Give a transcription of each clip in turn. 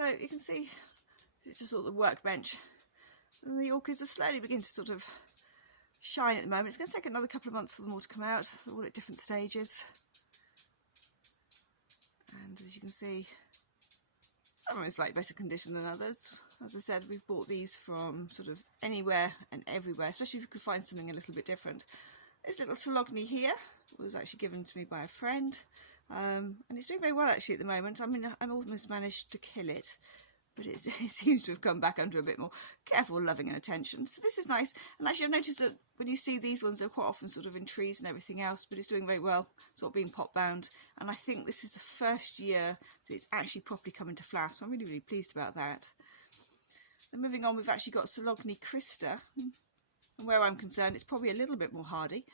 So you can see it's just sort of the workbench, and the orchids are slowly beginning to sort of shine at the moment. It's going to take another couple of months for them all to come out. They're all at different stages, and as you can see, some are in slightly better condition than others. As I said, we've bought these from sort of anywhere and everywhere, especially if you could find something a little bit different. This little Sologne here was actually given to me by a friend, and it's doing very well actually at the moment. I mean, I've almost managed to kill it, but it seems to have come back under a bit more careful loving and attention. So this is nice. And actually I've noticed that when you see these ones, they're quite often sort of in trees and everything else, but it's doing very well, sort of being pot bound. And I think this is the first year that it's actually properly come into flower, so I'm really, really pleased about that. Then moving on, we've actually got Sologne Christa, and where I'm concerned, it's probably a little bit more hardy.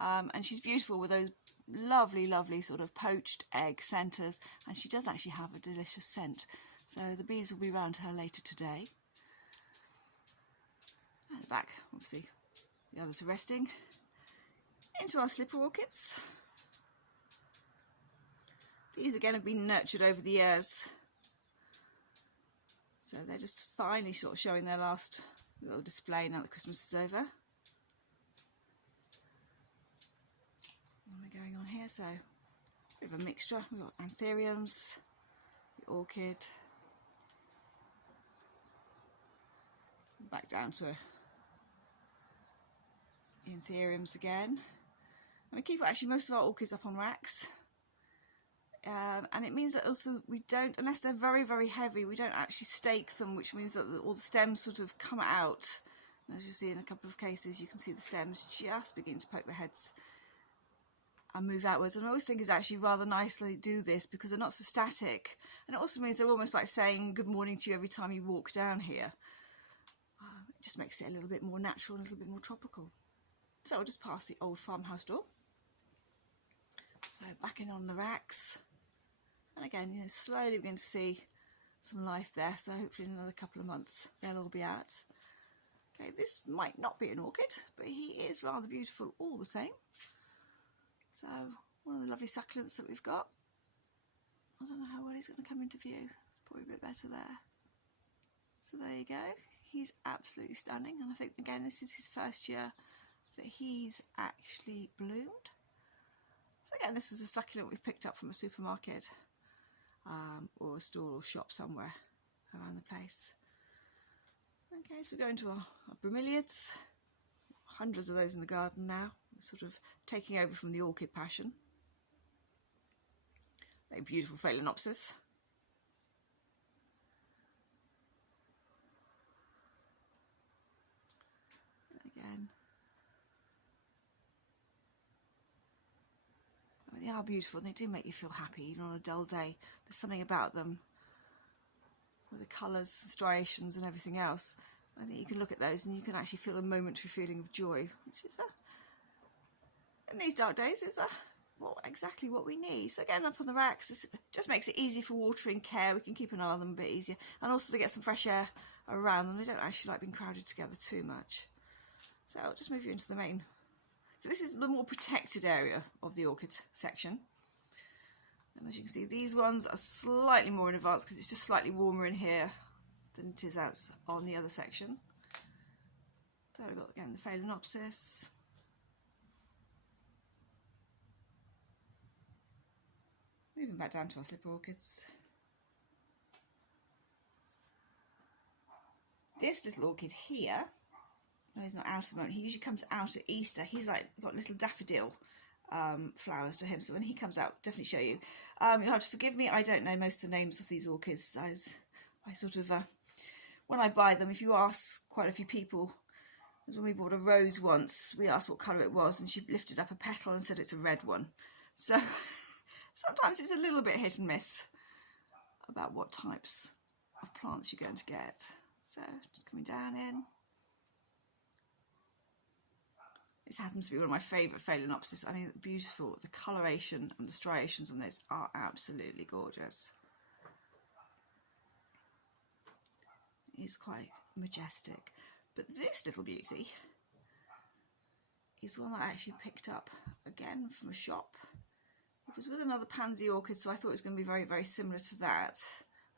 And she's beautiful with those lovely, lovely sort of poached egg centres, and she does actually have a delicious scent. So the bees will be around her later today. At the back, obviously, the others are resting. Into our slipper orchids. These again have been nurtured over the years, so they're just finally sort of showing their last little display now that Christmas is over. What am I going on here? So a bit of a mixture. We've got Anthuriums, the orchid, back down to Anthuriums again. And we keep actually most of our orchids up on racks. And it means that also we don't, unless they're very, very heavy, we don't actually stake them, which means that all the stems sort of come out. And as you see in a couple of cases, you can see the stems just begin to poke their heads and move outwards. And I always think it's actually rather nicely do this because they're not so static. And it also means they're almost like saying good morning to you every time you walk down here. It just makes it a little bit more natural and a little bit more tropical. So I'll just pass the old farmhouse door. So back in on the racks. And again, you know, slowly begin to see some life there. So hopefully in another couple of months, they'll all be out. Okay, this might not be an orchid, but he is rather beautiful all the same. So one of the lovely succulents that we've got. I don't know how well he's going to come into view. It's probably a bit better there. So there you go. He's absolutely stunning. And I think, again, this is his first year that he's actually bloomed. So again, this is a succulent we've picked up from a supermarket or a store or shop somewhere around the place. Okay, so we go into our bromeliads. Hundreds of those in the garden now, sort of taking over from the orchid passion. Very beautiful Phalaenopsis. Again, I mean, they are beautiful and they do make you feel happy even on a dull day. There's something about them with the colours, striations and everything else. I think you can look at those and you can actually feel a momentary feeling of joy, which is in these dark days is exactly what we need. So again, up on the racks, this just makes it easy for watering care. We can keep an eye on them a bit easier, and also to get some fresh air around them. They don't actually like being crowded together too much. So I'll just move you into the main. So this is the more protected area of the orchid section. And as you can see, these ones are slightly more in advance because it's just slightly warmer in here than it is out on the other section. So we've got again the Phalaenopsis. Moving back down to our slipper orchids. This little orchid here, no, he's not out at the moment. He usually comes out at Easter. He's like got little daffodil flowers to him, so when he comes out, definitely show you. You'll have to forgive me, I don't know most of the names of these orchids. I sort of when I buy them, if you ask quite a few people, as when we bought a rose once, we asked what colour it was and she lifted up a petal and said it's a red one. So sometimes it's a little bit hit and miss about what types of plants you're going to get. So just coming down in. This happens to be one of my favourite Phalaenopsis. I mean, beautiful. The coloration and the striations on this are absolutely gorgeous. It is quite majestic. But this little beauty is one that I actually picked up again from a shop. It was with another pansy orchid, so I thought it was going to be very, very similar to that.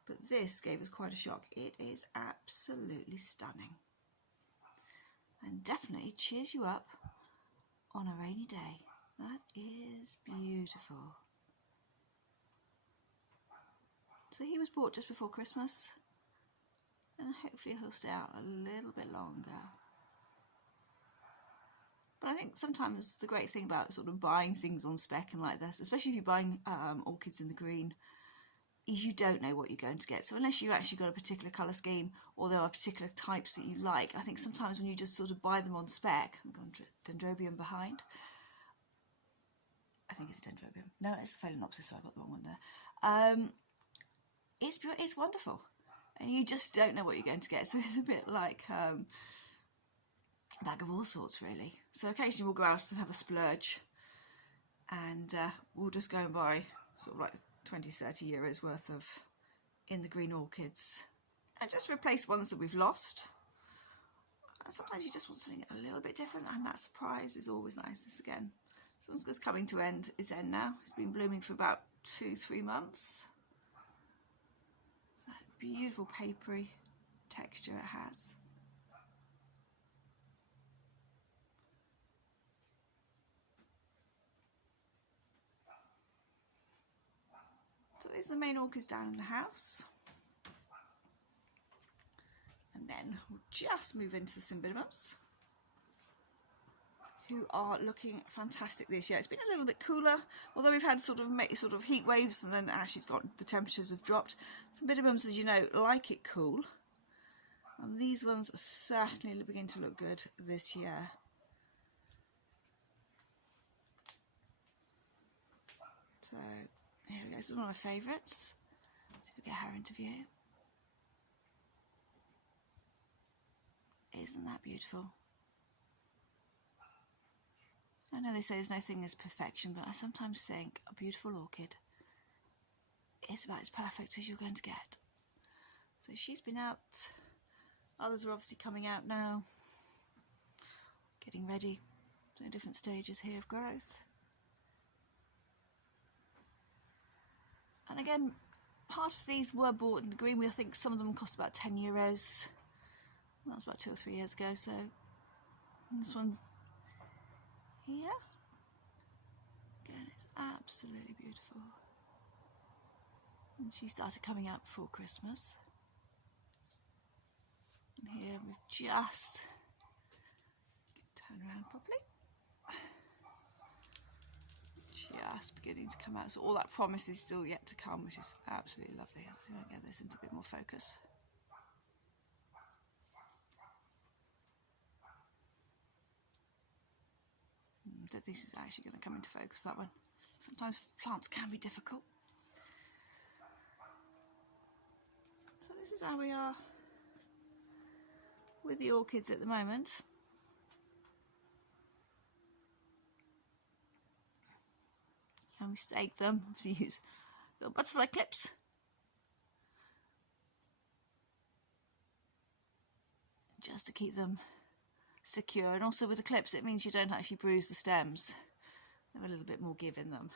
but this gave us quite a shock. It is absolutely stunning and definitely cheers you up on a rainy day. That is beautiful. So he was bought just before Christmas, and hopefully he'll stay out a little bit longer. But I think sometimes the great thing about sort of buying things on spec and like this, especially if you're buying orchids in the green, is you don't know what you're going to get. So unless you've actually got a particular colour scheme or there are particular types that you like, I think sometimes when you just sort of buy them on spec, I've got Dendrobium behind. I think it's a Dendrobium. No, it's a Phalaenopsis, so I got the wrong one there. It's wonderful. And you just don't know what you're going to get. So it's a bit like a bag of all sorts, really. So occasionally we'll go out and have a splurge, and we'll just go and buy sort of like 20-30 euros worth of in the green orchids and just replace ones that we've lost. And sometimes you just want something a little bit different, and that surprise is always nice. This again, this one's just coming to its end now. It's been blooming for about 2-3 months. That beautiful papery texture it has. So these are the main orchids down in the house. And then we'll just move into the Cymbidiums, who are looking fantastic this year. It's been a little bit cooler, although we've had sort of heat waves, and then actually the temperatures have dropped. Cymbidiums, as you know, like it cool, and these ones are certainly beginning to look good this year. So here we go. This is one of my favourites. So we'll get her into view. Isn't that beautiful? I know they say there's no thing as perfection, but I sometimes think a beautiful orchid is about as perfect as you're going to get. So she's been out. Others are obviously coming out now, getting ready. So different stages here of growth. And again, part of these were bought in the green. I think some of them cost about 10 euros. That was about 2 or 3 years ago. So this one's here. Again, it's absolutely beautiful. And she started coming out before Christmas. And here we've just turn around properly. Just beginning to come out. So all that promise is still yet to come, which is absolutely lovely. I'll see if I can get this into a bit more focus. I don't think this is actually going to come into focus, that one. Sometimes plants can be difficult. So this is how we are with the orchids at the moment. And we stake them, obviously use little butterfly clips. Just to keep them secure, and also with the clips it means you don't actually bruise the stems. They have a little bit more give in them.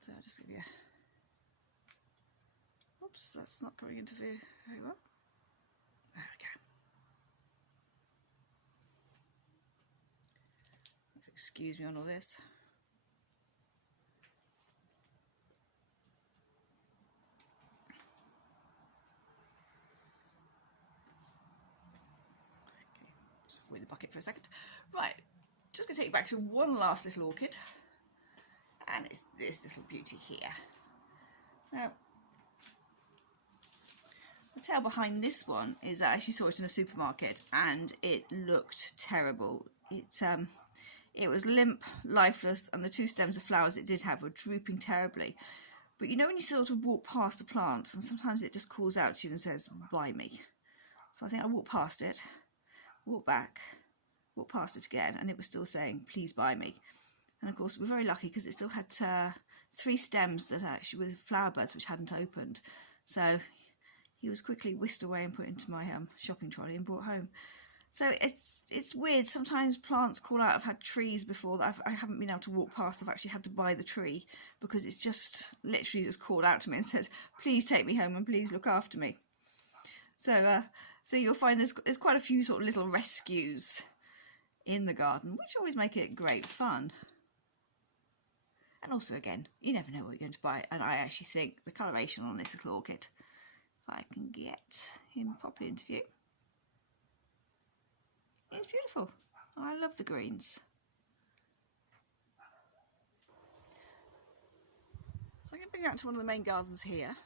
So I'll just give you oops, that's not coming into view very well. There we go. Excuse me on all this. Avoid the bucket for a second. Right, just going to take you back to one last little orchid, and it's this little beauty here. Now, the tale behind this one is that I actually saw it in a supermarket and it looked terrible. It was limp, lifeless, and the 2 stems of flowers it did have were drooping terribly. But you know when you sort of walk past a plant and sometimes it just calls out to you and says, buy me. So I think I walked past it, walked back, walked past it again, and it was still saying, please buy me. And of course we're very lucky because it still had 3 stems that actually with flower buds which hadn't opened. So he was quickly whisked away and put into my shopping trolley and brought home. So it's weird. Sometimes plants call out. I've had trees before that I haven't been able to walk past. I've actually had to buy the tree because it's just literally just called out to me and said, please take me home and please look after me. So so you'll find there's quite a few sort of little rescues in the garden, which always make it great fun. And also, again, you never know what you're going to buy. And I actually think the coloration on this little orchid, if I can get him properly into view, it's beautiful. I love the greens. So I'm going to bring you out to one of the main gardens here.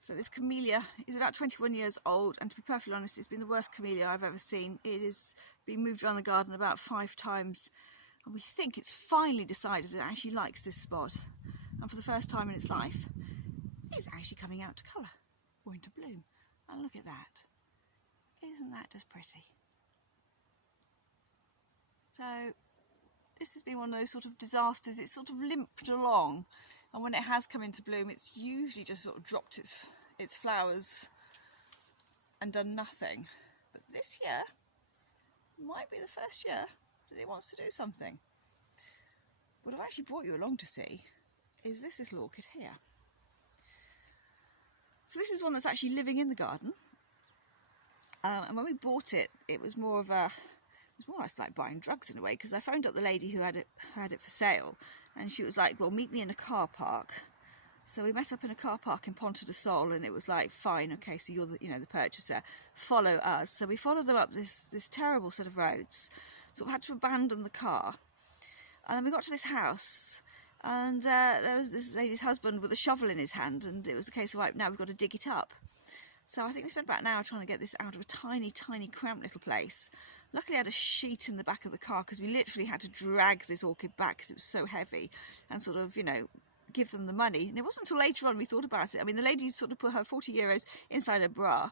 So this camellia is about 21 years old, and to be perfectly honest, it's been the worst camellia I've ever seen. It has been moved around the garden about 5 times, and we think it's finally decided it actually likes this spot. And for the first time in its life, it's actually coming out to colour, or into bloom. And look at that. Isn't that just pretty? So this has been one of those sort of disasters. It's sort of limped along, and when it has come into bloom, it's usually just sort of dropped its flowers and done nothing. But this year might be the first year that it wants to do something. What I've actually brought you along to see is this little orchid here. So this is one that's actually living in the garden. And when we bought it, it was more like buying drugs in a way, because I phoned up the lady who had it for sale, and she was like, well, meet me in a car park. So we met up in a car park in Ponta de Sol, and it was like, fine, okay, so you're the purchaser, follow us. So we followed them up this terrible set of roads, sort of had to abandon the car. And then we got to this house, and there was this lady's husband with a shovel in his hand, and it was a case of, right, now we've got to dig it up. So I think we spent about an hour trying to get this out of a tiny, tiny, cramped little place. Luckily I had a sheet in the back of the car, because we literally had to drag this orchid back because it was so heavy, and sort of, give them the money. And it wasn't until later on we thought about it. I mean, the lady sort of put her 40 euros inside her bra,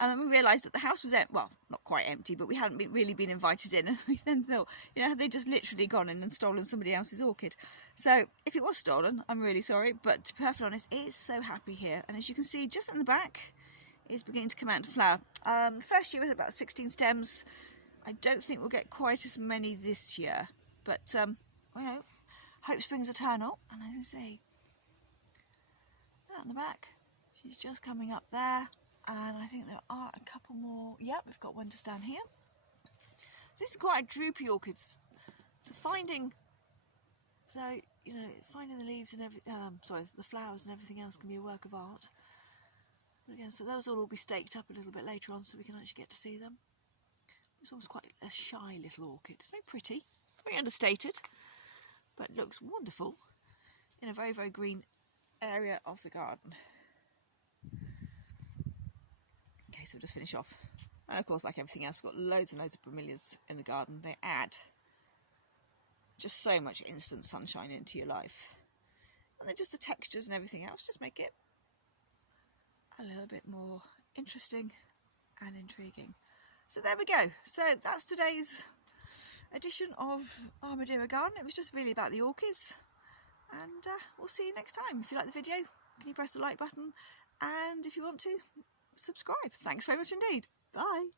and then we realised that the house was empty. Well, not quite empty, but we hadn't really been invited in. And we then thought, they'd just literally gone in and stolen somebody else's orchid. So if it was stolen, I'm really sorry, but to be perfectly honest, it's so happy here. And as you can see, just in the back, it's beginning to come out into flower. The first year we had about 16 stems. I don't think we'll get quite as many this year, but hope springs eternal. And as I say, out in the back, she's just coming up there, and I think there are a couple more. Yep, we've got one to stand here. So this is quite a droopy orchid. So finding the leaves and the flowers and everything else can be a work of art. But again, so those will all be staked up a little bit later on, so we can actually get to see them. It's almost quite a shy little orchid. It's very pretty, very understated, but looks wonderful in a very, very green area of the garden. Okay, so we'll just finish off. And of course, like everything else, we've got loads and loads of bromeliads in the garden. They add just so much instant sunshine into your life. And then just the textures and everything else just make it a little bit more interesting and intriguing. So there we go. So that's today's edition of Armadillo Garden. It was just really about the orchids, and we'll see you next time. If you like the video, can you press the like button, and if you want to, subscribe. Thanks very much indeed. Bye.